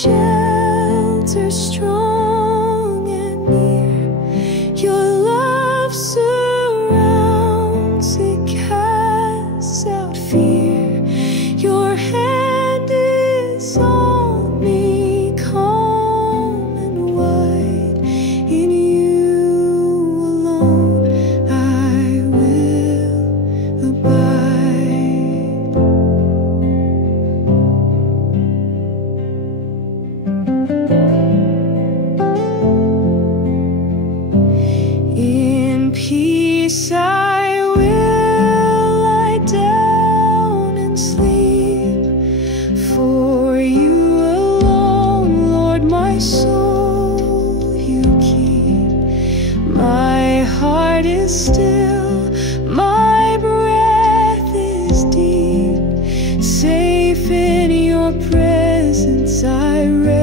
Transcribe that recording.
shelter strong and near. Your love surrounds, it casts out fear. Your hand is on me, calm and wide. In you alone I will abide. In peace I will lie down and sleep, for you alone, Lord, my soul you keep. My heart is still, my breath is deep, safe in your presence I rest.